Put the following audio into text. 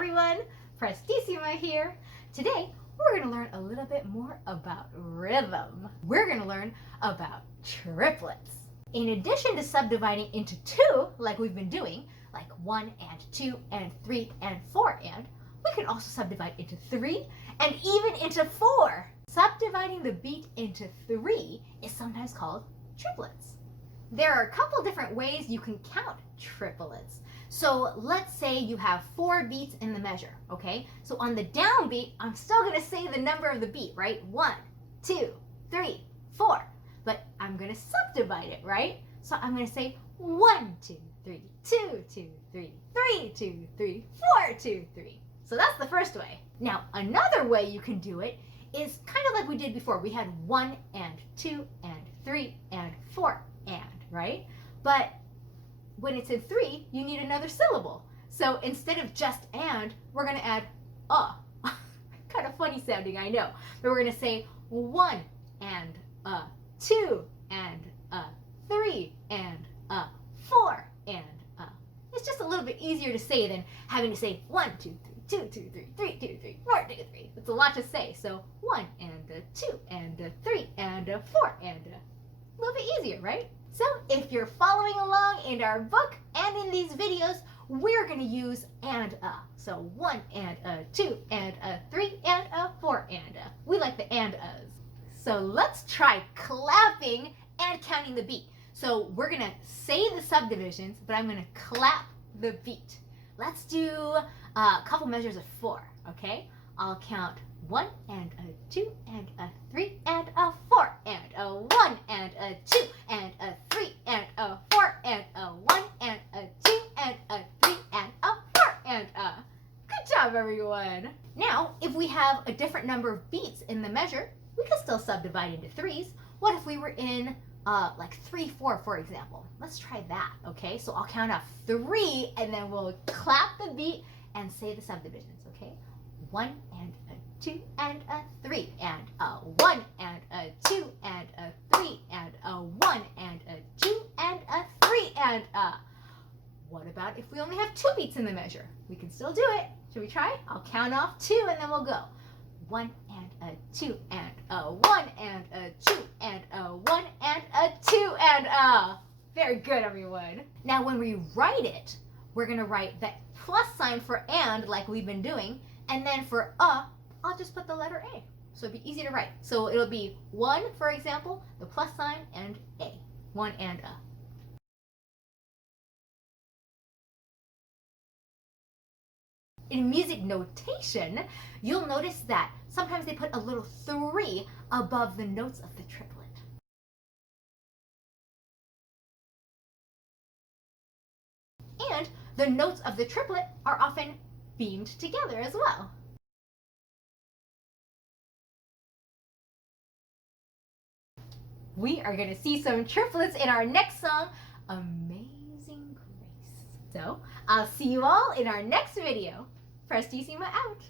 everyone, Prestissima here. Today, we're going to learn a little bit more about rhythm. We're going to learn about triplets. In addition to subdividing into two, like we've been doing, like 1 and 2 and 3 and 4 and, we can also subdivide into 3 and even into 4. Subdividing the beat into 3 is sometimes called triplets. There are a couple different ways you can count triplets. So let's say you have 4 beats in the measure, okay? So on the downbeat, I'm still gonna say the number of the beat, right? 1, 2, 3, 4. But I'm gonna subdivide it, right? So I'm gonna say 1, 2, 3, 2, 2, 3, 3, 2, 3, 4, 2, 3. So that's the first way. Now, another way you can do it is kind of like we did before. We had 1 and 2 and 3 and 4 and, right? But when it's in 3, you need another syllable. So instead of just and, we're going to add kind of funny sounding, I know. But we're going to say 1 and 2 and 3 and 4 and It's just a little bit easier to say than having to say 1, 2, 3, 2, 2, 3, 3, 2, 3, 4, 2, 3. It's a lot to say. So 1 and 2 and 3 and 4 and a little bit easier, right? So if you're following along in our book and in these videos, we're going to use and So 1 and 2 and 3 and 4 and We like the and-as. So let's try clapping and counting the beat. So we're going to say the subdivisions, but I'm going to clap the beat. Let's do a couple measures of 4, okay? I'll count 1 and 2 and 3 and 4 and 1 and 2 and 3 and 4 and 1 and 2 and 3 and 4 and Good job, everyone! Now, if we have a different number of beats in the measure, we can still subdivide into 3s. What if we were in like 3/4, for example? Let's try that, okay? So I'll count off 3 and then we'll clap the beat and say the subdivisions, okay? 1 and 2 and 3 and 1 and 2 and 3 and 1 and 2 and 3 and What about if we only have 2 beats in the measure? We can still do it. Should we try? I'll count off 2 and then we'll go 1 and 2 and 1 and 2 and 1 and 2 and Very good, everyone. Now when we write it, we're gonna write that plus sign for and like we've been doing, and then for I'll just put the letter A. So it'd be easy to write. So it'll be 1, for example, the plus sign, and A. 1 and In music notation, you'll notice that sometimes they put a little 3 above the notes of the triplet. And the notes of the triplet are often beamed together as well. We are going to see some triplets in our next song, Amazing Grace. So, I'll see you all in our next video. Prestissima out!